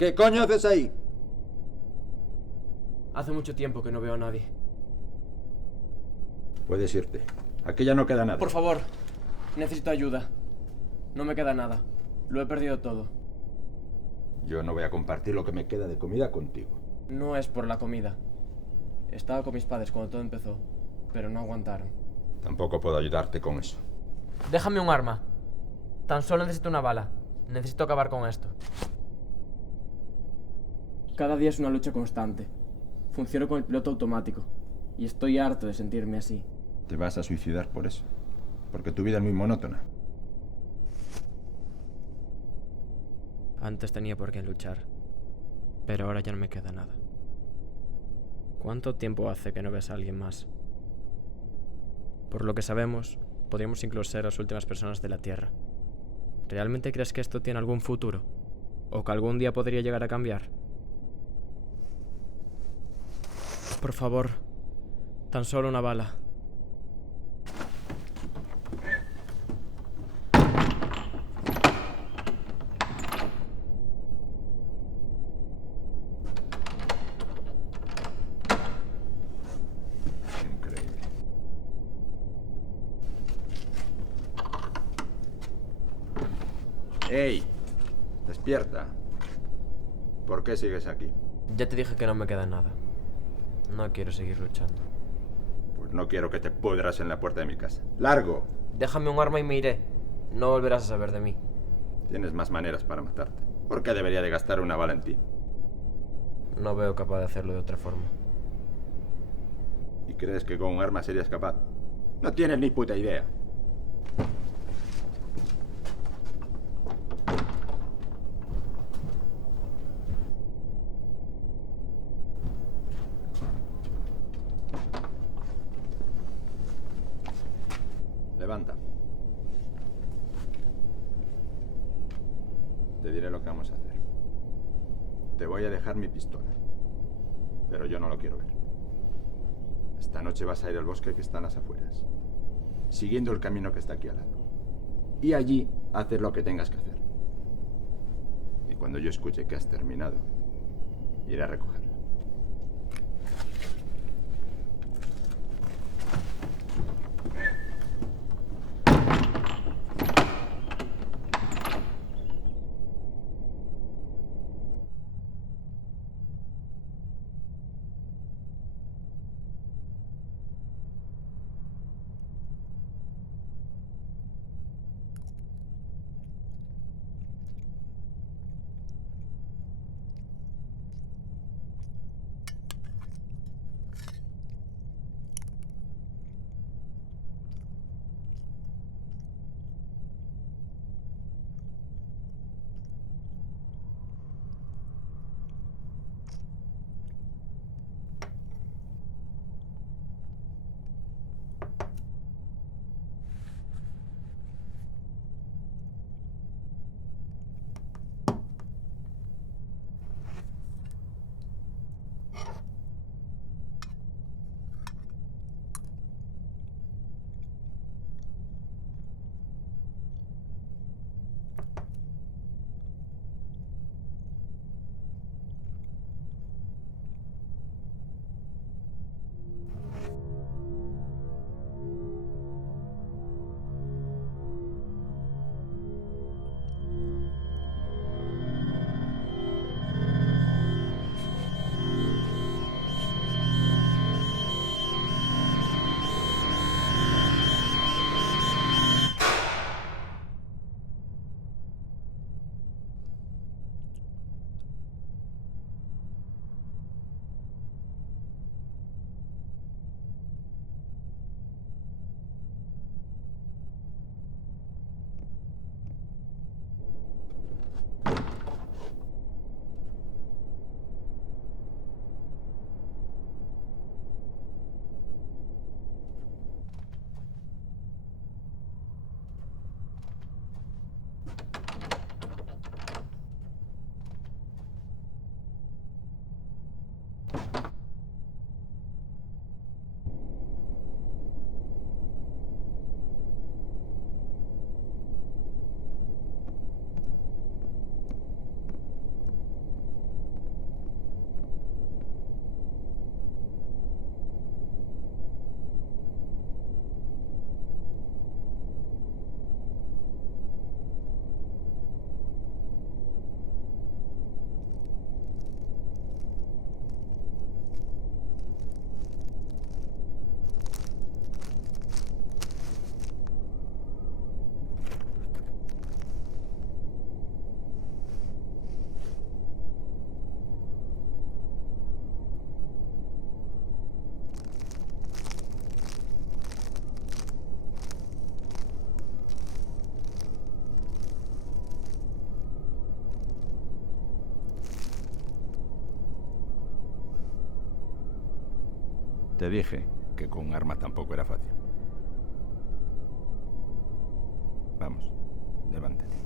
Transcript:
¿Qué coño haces ahí? Hace mucho tiempo que no veo a nadie. Puedes irte. Aquí ya no queda nada. Por favor, necesito ayuda. No me queda nada. Lo he perdido todo. Yo no voy a compartir lo que me queda de comida contigo. No es por la comida. Estaba con mis padres cuando todo empezó, pero no aguantaron. Tampoco puedo ayudarte con eso. Déjame un arma. Tan solo necesito una bala. Necesito acabar con esto. Cada día es una lucha constante. Funciono con el piloto automático. Y estoy harto de sentirme así. ¿Te vas a suicidar por eso? Porque tu vida es muy monótona. Antes tenía por qué luchar. Pero ahora ya no me queda nada. ¿Cuánto tiempo hace que no ves a alguien más? Por lo que sabemos, podríamos incluso ser las últimas personas de la Tierra. ¿Realmente crees que esto tiene algún futuro? ¿O que algún día podría llegar a cambiar? Por favor, tan solo una bala. Increíble. ¡Ey! Despierta. ¿Por qué sigues aquí? Ya te dije que no me queda nada. No quiero seguir luchando. Pues no quiero que te pudras en la puerta de mi casa. ¡Largo! Déjame un arma y me iré. No volverás a saber de mí. Tienes más maneras para matarte. ¿Por qué debería de gastar una bala en ti? No veo capaz de hacerlo de otra forma. ¿Y crees que con un arma serías capaz? No tienes ni puta idea. Levanta. Te diré lo que vamos a hacer. Te voy a dejar mi pistola. Pero yo no lo quiero ver. Esta noche vas a ir al bosque que está en las afueras, siguiendo el camino que está aquí al lado. Y allí haces lo que tengas que hacer. Y cuando yo escuche que has terminado, iré a recogerla. Te dije que con un arma tampoco era fácil. Vamos, levántate.